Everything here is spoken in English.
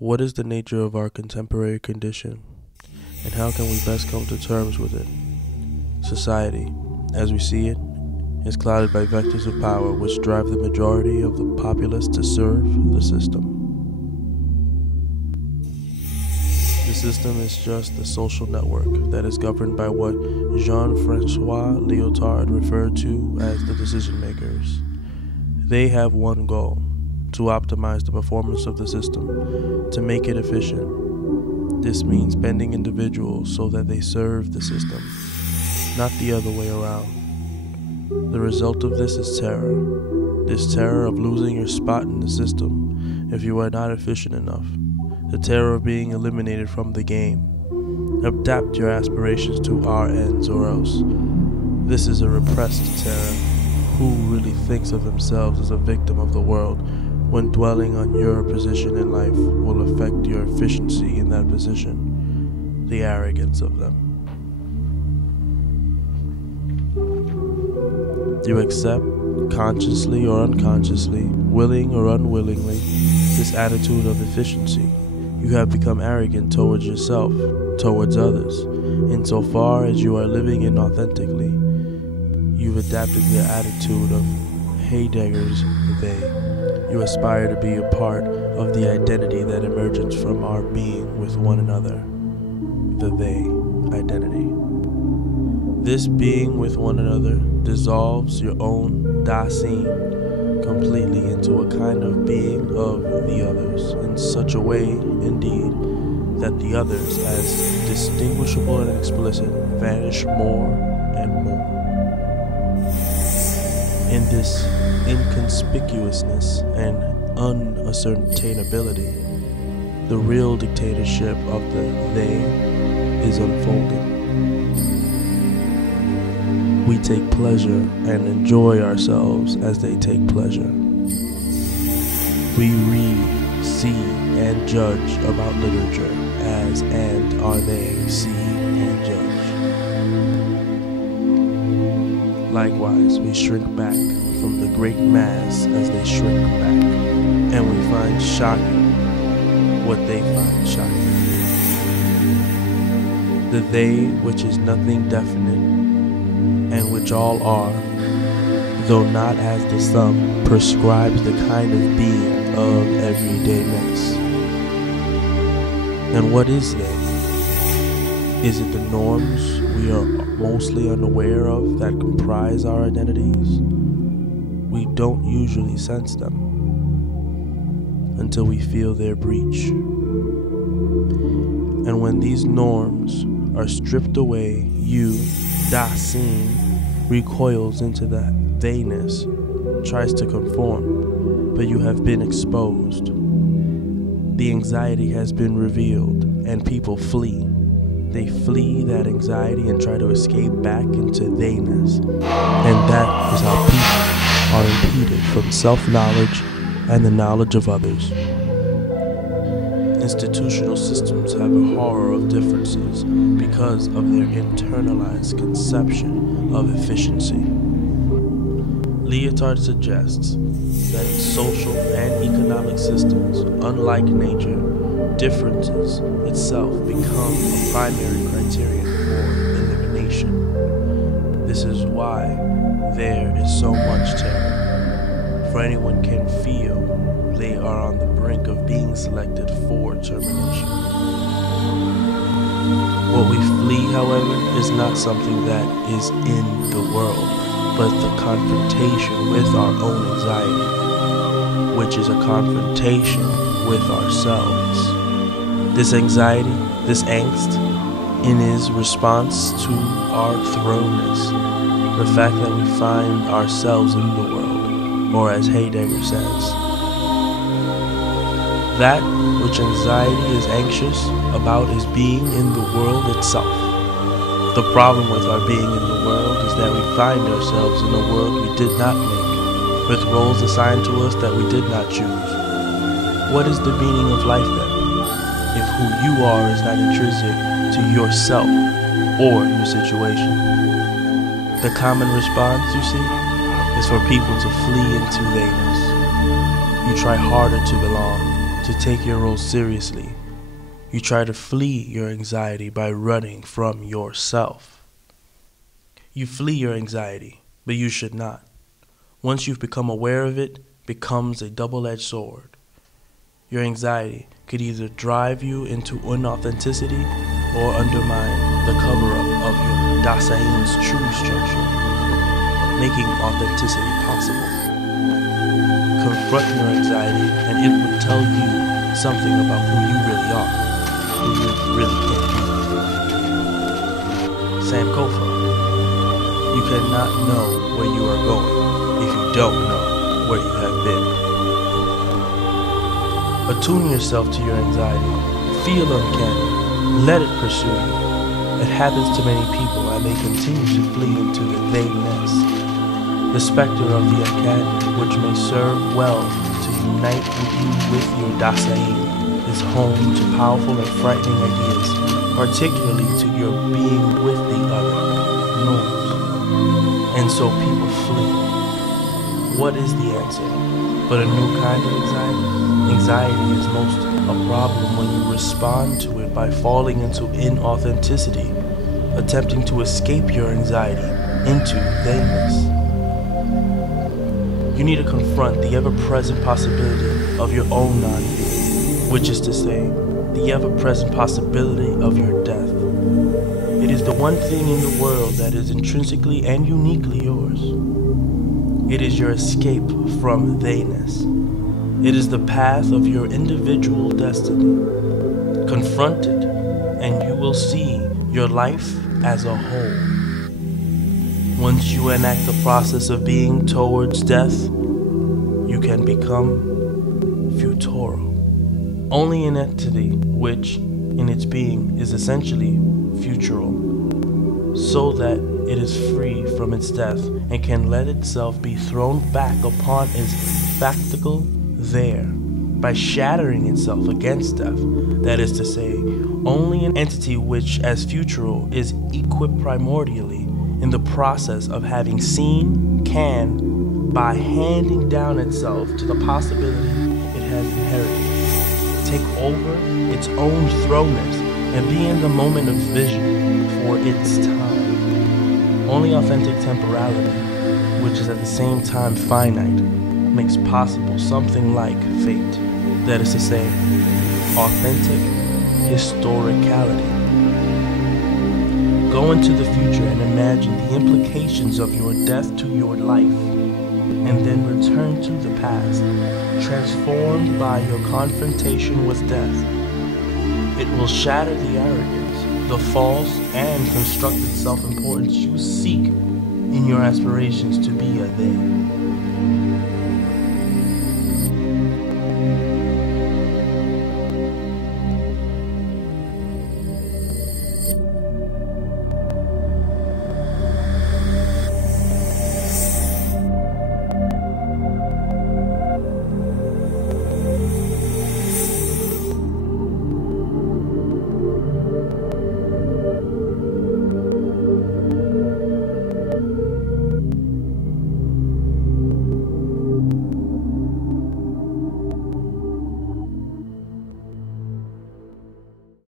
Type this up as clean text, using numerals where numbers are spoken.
What is the nature of our contemporary condition, and how can we best come to terms with it? Society, as we see it, is clouded by vectors of power which drive the majority of the populace to serve the system. The system is just the social network that is governed by what Jean-Francois Lyotard referred to as the decision makers. They have one goal: to optimize the performance of the system, to make it efficient. This means bending individuals so that they serve the system, not the other way around. The result of this is terror. This terror of losing your spot in the system if you are not efficient enough. The terror of being eliminated from the game. Adapt your aspirations to our ends or else. This is a repressed terror. Who really thinks of themselves as a victim of the world when dwelling on your position in life will affect your efficiency in that position? The arrogance of them. You accept, consciously or unconsciously, willing or unwillingly, this attitude of efficiency. You have become arrogant towards yourself, towards others. Insofar as you are living inauthentically, you've adapted your attitude of Heidegger's they. You aspire to be a part of the identity that emerges from our being with one another, the they identity. This being with one another dissolves your own Dasein completely into a kind of being of the others, in such a way, indeed, that the others, as distinguishable and explicit, vanish more and more. In this inconspicuousness and unascertainability, the real dictatorship of the they is unfolding. We take pleasure and enjoy ourselves as they take pleasure. We read, see, and judge about literature as and are they see and judge. Likewise, we shrink back from the great mass as they shrink back, and we find shocking what they find shocking. The they, which is nothing definite, and which all are, though not as the sum, prescribes the kind of being of everydayness. And what is they? Is it the norms we are mostly unaware of that comprise our identities? We don't usually sense them until we feel their breach. And when these norms are stripped away, you, Dasein, recoils into that theyness, tries to conform, but you have been exposed. The anxiety has been revealed, and people flee. They flee that anxiety and try to escape back into theyness, and that is how people are impeded from self-knowledge and the knowledge of others. Institutional systems have a horror of differences because of their internalized conception of efficiency. Lyotard suggests that in social and economic systems, unlike nature, differences itself become a primary criterion for elimination. This is why there is so much terror, for anyone can feel they are on the brink of being selected for termination. What we flee, however, is not something that is in the world, but the confrontation with our own anxiety, which is a confrontation with ourselves. This anxiety, this angst, in his response to our thrownness, the fact that we find ourselves in the world, or as Heidegger says, that which anxiety is anxious about is being in the world itself. The problem with our being in the world is that we find ourselves in a world we did not make, with roles assigned to us that we did not choose. What is the meaning of life then, if who you are is not intrinsic to yourself or your situation? The common response, you see, is for people to flee into theyness. You try harder to belong. to take your role seriously. You try to flee your anxiety by running from yourself. You flee your anxiety, but you should not. Once you've become aware of it, it becomes a double-edged sword. Your anxiety could either drive you into inauthenticity or undermine the cover-up of your Dasein's true structure, making authenticity possible. Confront your anxiety and it would tell you something about who you really are, who you really can be. Sankofa. You cannot know where you are going if you don't know where you have been. Attune yourself to your anxiety. Feel uncanny. Let it pursue you. It happens to many people and they continue to flee into the they-ness. The specter of the uncanny, which may serve well to unite with your Dasein, is home to powerful and frightening ideas, particularly to your being with the other, norms. And so people flee. What is the answer? But a new kind of anxiety? Anxiety is most a problem when you respond to it by falling into inauthenticity, attempting to escape your anxiety into they-ness. You need to confront the ever-present possibility of your own non-being, which is to say, the ever-present possibility of your death. It is the one thing in the world that is intrinsically and uniquely yours. It is your escape from they-ness. It is the path of your individual destiny. Confront it, and you will see your life as a whole. Once you enact the process of being towards death, you can become futural. Only an entity which, in its being, is essentially futural, so that it is free from its death and can let itself be thrown back upon its factical there by shattering itself against death. That is to say, only an entity which, as futural, is equipped primordially in the process of having seen, can, by handing down itself to the possibility it has inherited, take over its own thrownness and be in the moment of vision for its time. Only authentic temporality, which is at the same time finite, makes possible something like fate. That is to say, authentic historicality. Go into the future and imagine the implications of your death to your life, and then return to the past, transformed by your confrontation with death. It will shatter the arrogance, the false and constructed self-importance you seek in your aspirations to be a they.